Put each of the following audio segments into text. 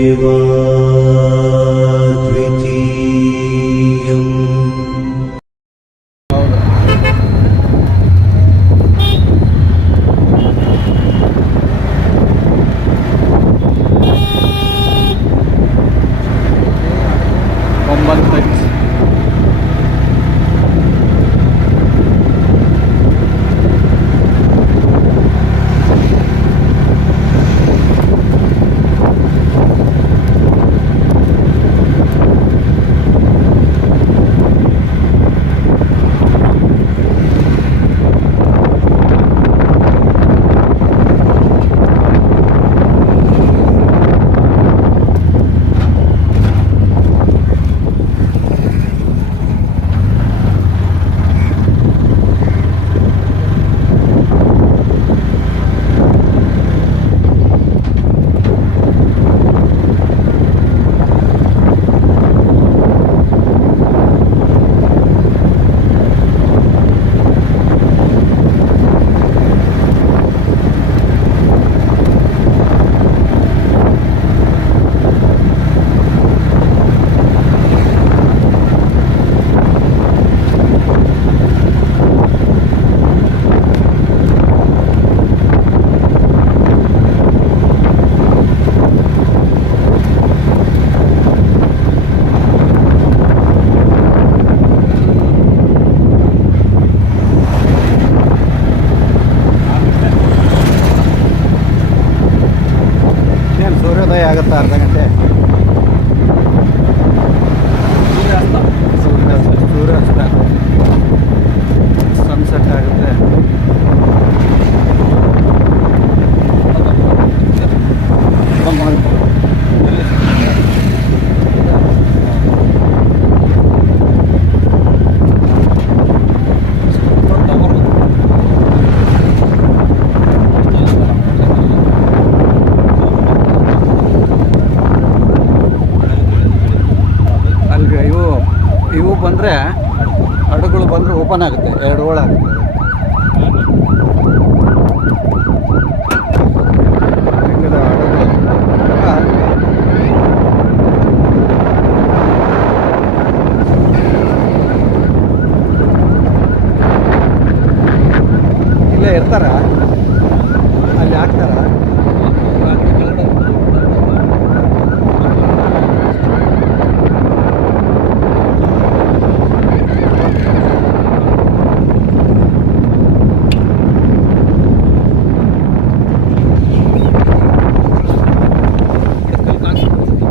एकमेवाद्वितीयम् ಆಗುತ್ತಾ ಅರ್ಧ ಗಂಟೆ ಸೂರ್ಯಾಸ್ತ ಸೂರ್ಯಾಸ್ತ ಸನ್ಸೆಟ್ ಆಗುತ್ತೆ ಅಲ್ಲಿಗೆ ಇವು ಇವು ಬಂದರೆ ಹಡಗುಗಳು ಬಂದರೆ ಓಪನ್ ಆಗುತ್ತೆ ಎರಡು ಹೋಳ ಆಗುತ್ತೆ ಹೆಂಗಿದೆ ಹಡಗುಗಳು ಆ, ಇಲ್ಲೇ ಇರ್ತಾರ ಅಲ್ಲಿ ಹಾಕ್ತಾರ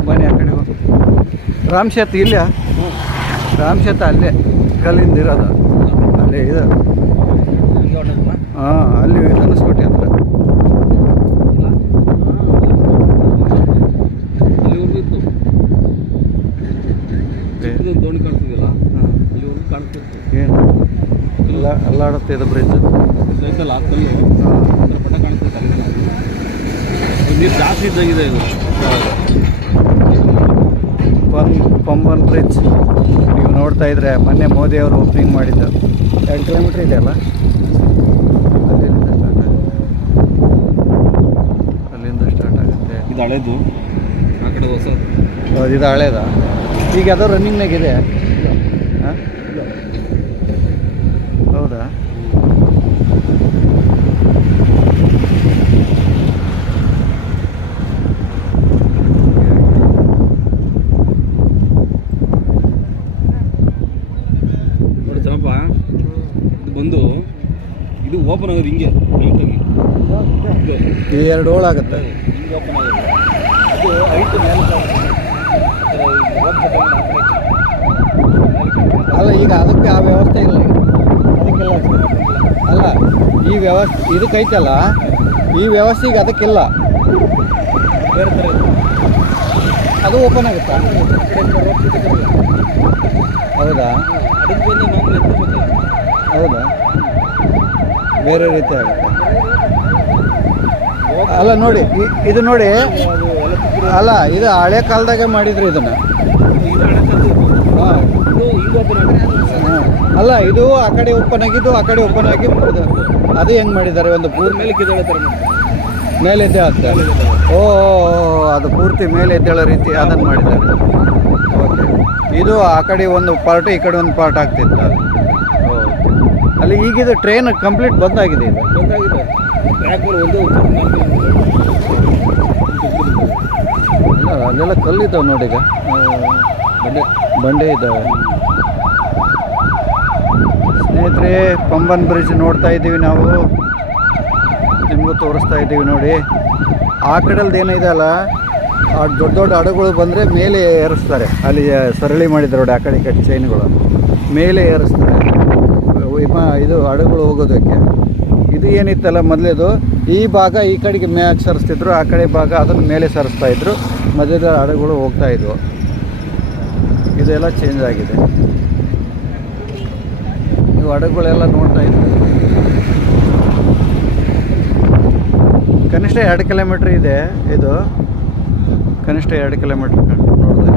ಬನ್ನಿ ಆ ಕಡೆ ಹೋಗಿ ರಾಮ್ ಸೇತು ಇಲ್ಲ. ರಾಮ್ ಸೇತು ಅಲ್ಲೇ. ಕಲ್ಲಿಂದ ಇರೋದು. ಅಲ್ಲೇ ಇದೆ. ಹಾಂ ಅಲ್ಲಿ ಧನುಸ್ಕೋಟೆ ಹತ್ರ. ದೋಣಿ ಕಾಣಿಸ್ತಿದೆಯಲ್ಲ ಹಾಂ ಅಲ್ಲಿವರೆಗೂ ಕಾಣಿಸ್ತಿತ್ತು ಏನು? ಎಲ್ಲ ಅಲ್ಲಾಡುತ್ತೆ ಇದು ಬ್ರಿಡ್ಜ್ ಐತಲ್ಲ ಆ ಕಲ್ಲು ಪಟ ಕಾಣಿಸ್ತೈತೆ ನೀರು ಜಾಸ್ತಿ ಇದ್ದಂಗಿದೆ ಇದು. ಪಂಬನ್ ಬ್ರಿಡ್ಜ್. ನೀವು ನೋಡ್ತಾ ಇದ್ರೆ ಮೊನ್ನೆ ಮೋದಿ ಅವರು ಓಪನಿಂಗ್ ಮಾಡಿದ್ದು. ಎರಡು ಕಿಲೋಮೀಟ್ರ್ ಇದೆ ಅಲ್ಲ? ಸ್ಟಾರ್ಟ್ ಆಗುತ್ತೆ. ಅಲ್ಲಿಂದ ಸ್ಟಾರ್ಟ್ ಆಗುತ್ತೆ. ಇದು ಹಳೇದು? ಆ ಕಡೆ ಹೊಸ ಹೌದು, ಇದು ಹಳೇದ? ಈಗ ಅದು ರನ್ನಿಂಗ್ನಾಗಿದೆ ಹಾಂ ಹೌದಾ ನೋಡಿ ಚಮಪ ಇದು ಬಂದು ಇದು ಓಪನ್ ಆಗೋದು ಹಿಂಗೆ ನೀಟಾಗಿ ಈ ಎರಡು ಹೋಳಾಗುತ್ತೆ ಹಿಂಗೆ ಓಪನ್ ಆಗೋದು ಅದು ಐಟು ಮೇಲೆ ಅಲ್ಲ ಈಗ ಅದಕ್ಕೆ ಆ ವ್ಯವಸ್ಥೆ ಇಲ್ಲ. ಅದಕ್ಕೆಲ್ಲ ಅಲ್ಲ ಈ ವ್ಯವಸ್ಥೆ ಇದಕ್ಕೈತಲ್ಲ ಈ ವ್ಯವಸ್ಥೆ ಈಗ ಅದಕ್ಕಿಲ್ಲ ಬೇರೆ ಥರ. ಅದು ಓಪನ್ ಆಗುತ್ತಾ? ಹೌದಾ? ಹೌದಾ? ಬೇರೆ ರೀತಿ ಆಗುತ್ತೆ. ಅಲ್ಲ ನೋಡಿ ಇದು ನೋಡಿ ಅಲ್ಲ ಇದು ಹಳೆ ಕಾಲದಾಗೆ ಮಾಡಿದ್ರು ಇದನ್ನ. ಅಲ್ಲ ಇದು ಆ ಕಡೆ ಓಪನ್ ಆಗಿದ್ದು ಆ ಕಡೆ ಓಪನ್ ಆಗಿ ಅದು ಹೆಂಗ್ ಮಾಡಿದ್ದಾರೆ? ಒಂದು ಪೂರ್ತಿ ಮೇಲೆ ಮೇಲೆ ಎದ್ದೆ ಆಗ್ತದೆ ಓ ಅದು ಪೂರ್ತಿ ಮೇಲೆ ಎದ್ದೇಳೋ ರೀತಿ ಅದನ್ನು ಮಾಡಿದ್ದಾರೆ. ಓಕೆ. ಇದು ಆ ಕಡೆ ಒಂದು ಪಾರ್ಟ್ ಈ ಕಡೆ ಒಂದು ಪಾರ್ಟ್ ಆಗ್ತಿತ್ತು. ಅಲ್ಲಿ ಈಗಿದು ಟ್ರೈನ್ ಕಂಪ್ಲೀಟ್ ಬಂದಾಗಿದೆ ಇದು ಬಂದಾಗಿದೆ. ಟ್ರ್ಯಾಕ್ಗಳು ಒಂದು ಅಲ್ಲೆಲ್ಲ ಕಲ್ಲಿದ್ದಾವೆ ನೋಡಿ ಈಗ. ಬಂಡೆ ಬಂಡೆ ಇದ್ದಾವೆ. ಸ್ನೇಹಿತರೆ ಪಂಬನ್ ಬ್ರಿಡ್ಜ್ ನೋಡ್ತಾ ಇದ್ದೀವಿ ನಾವು. ನಿಮಗೂ ತೋರಿಸ್ತಾ ಇದ್ದೀವಿ ನೋಡಿ. ಆ ಕಡೆಲ್ದು ಏನಿದೆ ಅಲ್ಲ ಆ ದೊಡ್ಡ ದೊಡ್ಡ ಹಡಗುಗಳು ಬಂದರೆ ಮೇಲೆ ಏರಿಸ್ತಾರೆ. ಅಲ್ಲಿ ಸರಳಿ ಮಾಡಿದ್ದಾರೆ ನೋಡಿ ಆ ಕಡೆ ಈ ಕಡೆ ಚೈನ್ಗಳು ಮೇಲೆ ಏರಿಸ್ತಾರೆ. ವಿಮಾ, ಇದು ಹಡಗುಗಳು ಹೋಗೋದಕ್ಕೆ. ಇದು ಏನಿತ್ತಲ್ಲ ಮೊದಲೇದು, ಈ ಭಾಗ ಈ ಕಡೆಗೆ ಮ್ಯಾಕ್ ಸರಿಸ್ತಿದ್ರು, ಆ ಕಡೆ ಭಾಗ ಅದನ್ನು ಮೇಲೆ ಸರಿಸ್ತಾಯಿದ್ರು ಮಧ್ಯದ ಹಡಗುಗಳು ಹೋಗ್ತಾ ಇದ್ವು. ಇದೆಲ್ಲ ಚೇಂಜ್ ಆಗಿದೆ. ನೀವು ಹಡಗುಗಳೆಲ್ಲ ನೋಡ್ತಾ ಇದ್ರು ಕನಿಷ್ಠ ಎರಡು ಕಿಲೋಮೀಟ್ರ್ ಇದೆ, ಇದು. ಕನಿಷ್ಠ ಎರಡು ಕಿಲೋಮೀಟ್ರ್ ನೋಡ್ತಾ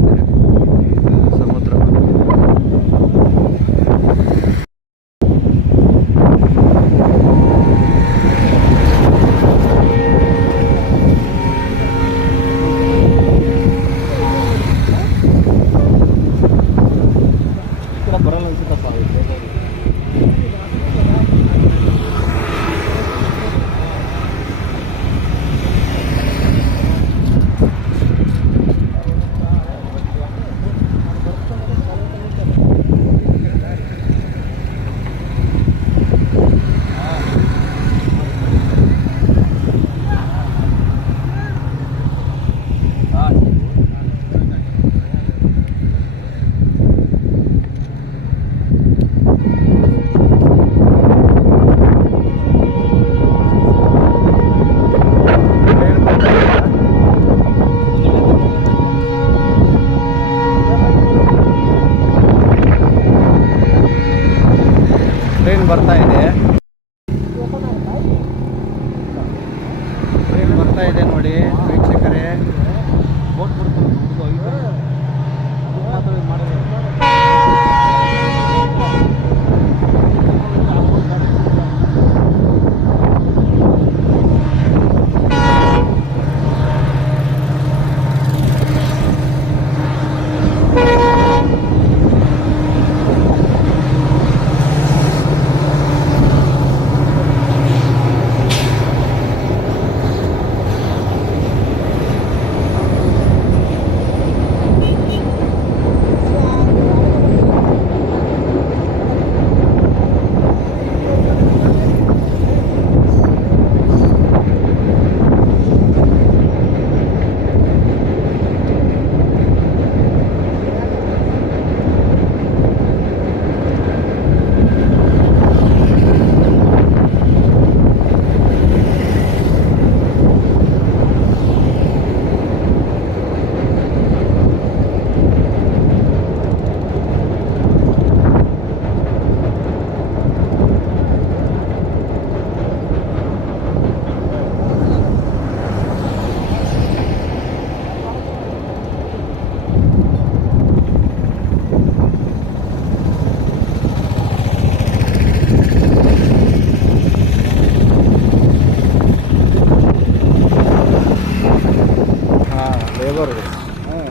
ಹಾಂ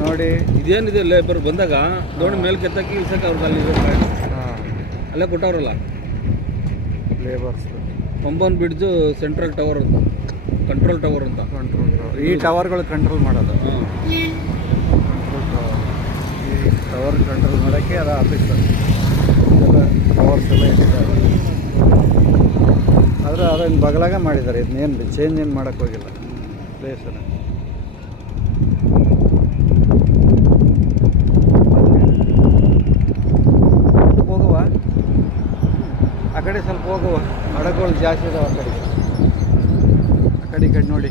ನೋಡಿ ಇದೇನಿದೆ ಲೇಬರ್ ಬಂದಾಗ ದೋಣಿ ಮೇಲೆ ಕೆತ್ತಕ್ಕೆ ಇಳ್ಸಕ್ಕೆ ಅವ್ರಿಗೆ ಅಲ್ಲಿ. ಹಾಂ. ಅಲ್ಲೇ ಕೊಟ್ಟವ್ರಲ್ಲ? Labours Pamban bridge central tower ಅಂತ. ಕಂಟ್ರೋಲ್ ಟವರ್ ಅಂತ. ಕಂಟ್ರೋಲ್ ಈ ಟವರ್ಗಳು ಕಂಟ್ರೋಲ್ ಮಾಡೋದು. ಹಾಂ. ಕಂಟ್ರೋಲ್ ಟವರ್ ಈ ಟವರ್ ಕಂಟ್ರೋಲ್ ಮಾಡೋಕ್ಕೆ ಅದು ಆಫೀಸ್ ಟವರ್ಸ್ ಎಲ್ಲ ಇಟ್ಟಿದ್ದಾರೆ. ಆದರೆ ಅದನ್ನು ಬಗಲಾಗ ಮಾಡಿದ್ದಾರೆ. ಇದನ್ನೇನು ಚೇಂಜ್ ಏನು ಮಾಡೋಕ್ಕೋಗಿಲ್ಲ ಪ್ಲೇಸನ್ನು ಮುಂದಕ್ಕೆ ಹೋಗುವ ಆ ಕಡೆ ಸ್ವಲ್ಪ ಹೋಗುವ ಹಡಗುಗಳು ಜಾಸ್ತಿ ಇದಾವೆ ಆ ಕಡೆ. ಆ ಕಡೆ ಈ ಕಡೆ ನೋಡಿ.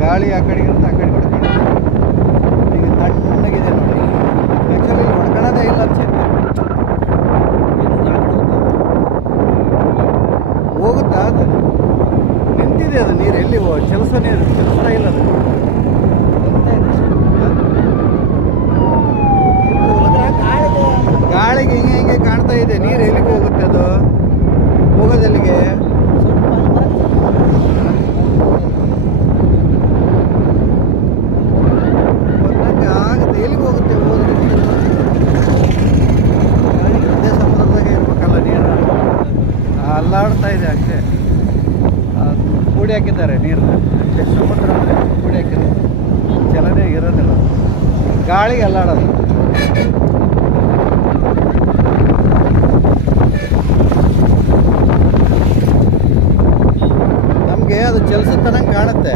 ಗಾಳಿ ಆ ಕಡೆಗೆ ಆ ಕಡೆ ಹೊಡ್ಕೊಂಡು ಈಗ ತಣ್ಣಗಿದೆ ನೋಡಿ. ಆ್ಯಕ್ಚುಲಿ ಹೊಡ್ಕೊಳ್ಳೋದೇ ಇಲ್ಲ ಅನ್ಸುತ್ತೆ ಹೋಗುತ್ತಾ ಅದು? ನಿಂತಿದೆ ಅದು ನೀರು. ಎಲ್ಲಿ ಚಲಿಸೋ ನೀರು. ಚಲಿಸ್ತಾ ಇಲ್ಲ. ಅಲ್ಲಾಡ್ತಾ ಇದೆ ಅಷ್ಟೇ. ಕೂಡಿ ಹಾಕಿದ್ದಾರೆ ನೀರನ್ನ ಅಷ್ಟೇ, ಸಮುದ್ರ ಅಂದರೆ ಕೂಡಿ ಹಾಕಿದ್ದಾರೆ. ಚಲನೆ ಇರೋದಿಲ್ಲ. ಗಾಳಿಗೆ ಅಲ್ಲಾಡೋದು ನಮಗೆ ಅದು ಚಲಿಸೋ ಕಾಣುತ್ತೆ.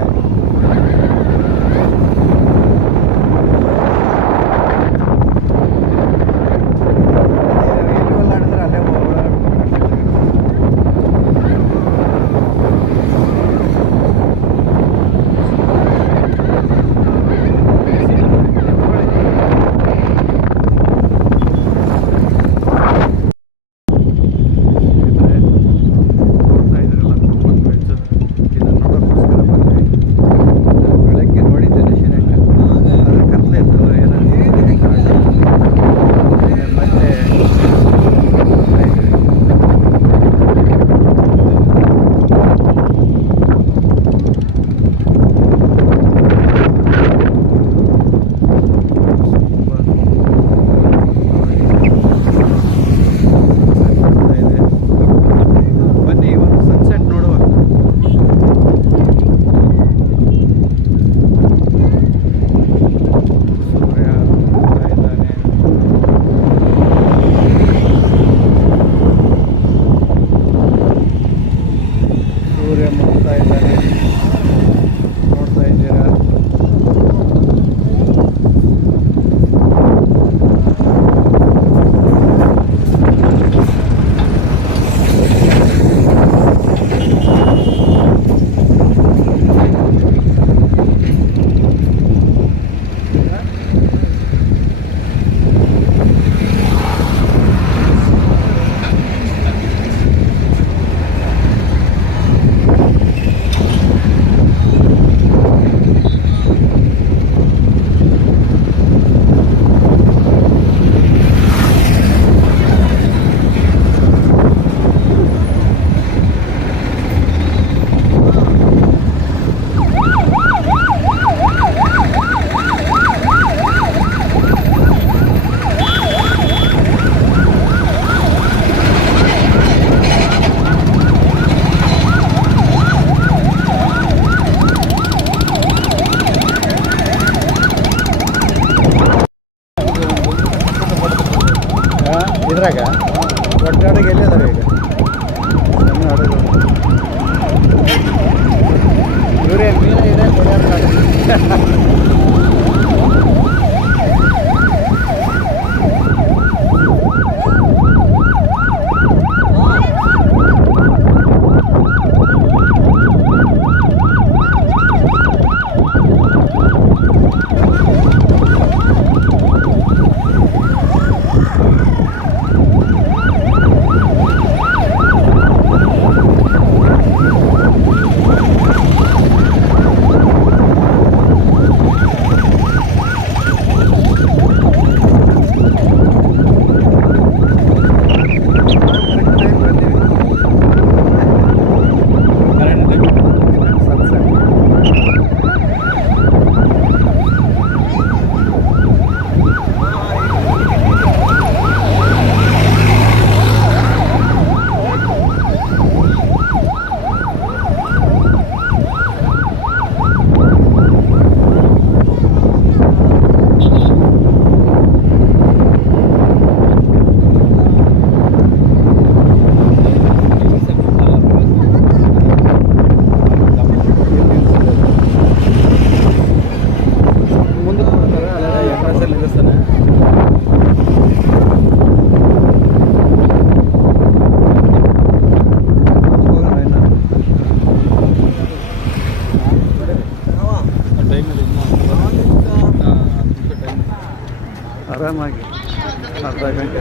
ಅರ್ಧ ಗಂಟೆ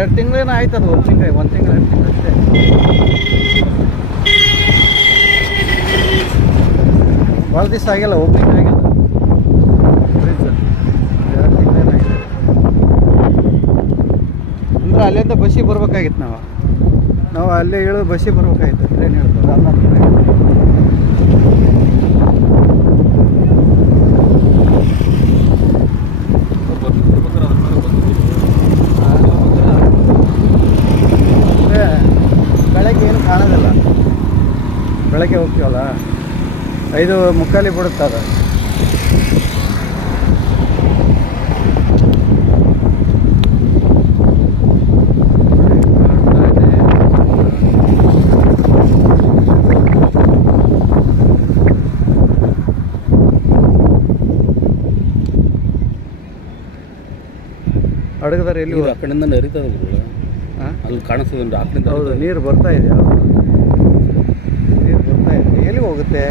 ಎರಡು ತಿಂಗಳೇನೋ ಆಯ್ತದ ಒಂದು ತಿಂಗಳು ಒಂದು ತಿಂಗಳು ಎರಡು ತಿಂಗಳು ಅಷ್ಟೇ. ಭಾಳ ದಿವಸ ಆಗಿಲ್ಲ ಓಪನಿಂಗ್ ಆಗಿಲ್ಲ. ಎರಡು ಅಂದ್ರೆ ಅಲ್ಲಿಂದ ಬಸ್ಸಿಗೆ ಬರ್ಬೇಕಾಗಿತ್ತು ನಾವು? ನಾವು ಅಲ್ಲೇ ಇಳಿದು ಬಸ್ಸಿಗೆ ಬರ್ಬೇಕಾಗಿತ್ತು. ಟ್ರೈನ್ ಹೇಳ್ತಾರೆ? ರಾಮನಾಥ್ ಟ್ರೈನ್ ಅಂದರೆ ಬೆಳಗ್ಗೆ ಏನು ಕಾಣೋದಿಲ್ಲ ಬೆಳಗ್ಗೆ ಹೋಗ್ತೀವಲ್ಲ ಐದು ಮುಕ್ಕಾಲಿ ಬಿಡುತ್ತೆ ಅದು. ಅಡಗದಾರ ಎಲ್ಲಿ ಆ ಕಡೆಯಿಂದ ಹರಿತದೆ ಗುರುಗಳೇ. ಅಲ್ಲಿ ಕಾಣಿಸ್ತದೆ ಹೌದು ನೀರು ಬರ್ತಾ ಇದೆ ಹೌದು ನೀರು ಬರ್ತಾ ಇದೆ ಎಲ್ಲಿ ಹೋಗುತ್ತೆ.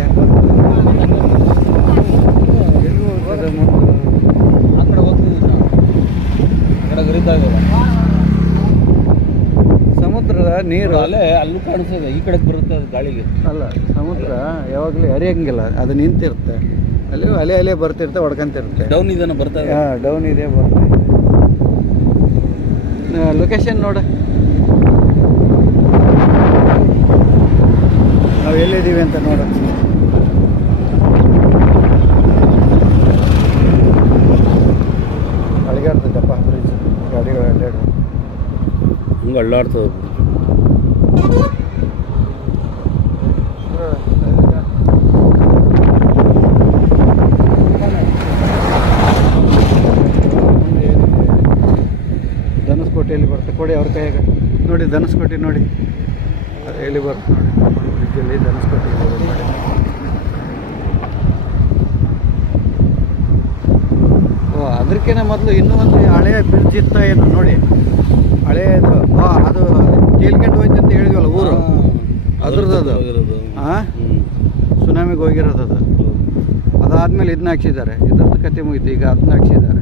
ಆ ಕಡೆ ಆ ಕಡೆ ಸಮುದ್ರದ ನೀರು ಅಲ್ಲೇ ಅಲ್ಲೂ ಕಾಣಿಸ್ತದೆ. ಈ ಕಡೆ ಬರುತ್ತೆ ಅದು ಗಾಳಿಗೆ. ಅಲ್ಲ ಸಮುದ್ರ ಯಾವಾಗಲೂ ಅರಿಯಂಗಿಲ್ಲ ಅದು ನಿಂತಿರುತ್ತೆ. ಅಲ್ಲಿ ಅಲೆ ಅಲೆ ಬರ್ತಿರ್ತೆ ಹೊಡ್ಕೊಂತಿರುತ್ತೆ ಡೌನ್ ಇದನ್ನು ಬರ್ತಾ ಇದೆ. ಡೌನ್ ಇದೆ ಬರ್ತಾ ಇದೆ. ಲೊಕೇಶನ್ ನೋಡು. ನಾವು ಎಲ್ಲಿದ್ದೀವಿ ಅಂತ ನೋಡು ಅಳಿಗಾಡ್ತದಪ್ಪ ಬ್ರಿಡ್ಜ್ ಗಾಡಿಗಳು ಅಡ್ಡಾಡು ಹಿಂಗೆ ಅಳ್ಳಾಡ್ತದೆ ಧನುಸ್ಕೋಟೆಯಲ್ಲಿ ಬರುತ್ತೆ. ಕೊಡಿ ಅವ್ರ ಕೈಯಾಗ. ನೋಡಿ ಧನುಸ್ಕೋಟೆ ನೋಡಿ. ಎಲ್ಲಿ ಬರುತ್ತೆ ನೋಡಿ. ಬ್ರಿಡ್ಜಲ್ಲಿ ಧನುಸ್ಕೋಟೆ ಓ ಅದಕ್ಕಿಂತ ಮೊದಲು ಇನ್ನೂ ಒಂದು ಹಳೆಯ ಬ್ರಿಡ್ಜ್ ಇತ್ತ ಏನು ನೋಡಿ. ಹಳೆಯದು ಹಾಂ ಅದು ತೇಲ್ಕೊಂಡು ಹೋಯ್ತು ಅಂತ ಹೇಳಿದ್ವಲ್ಲ ಊರು? ಅದ್ರದ್ದು ಅದು. ಹಾಂ ಸುನಾಮಿಗೆ ಹೋಗಿರೋದು ಅದು. ಅದಾದ್ಮೇಲೆ ಇದನ್ನ ಹಾಕ್ಸಿದ್ದಾರೆ. ಇದ್ರದ್ದು ಕತೆ ಮುಗಿತು ಈಗ ಅದನ್ನ ಹಾಕ್ಸಿದ್ದಾರೆ.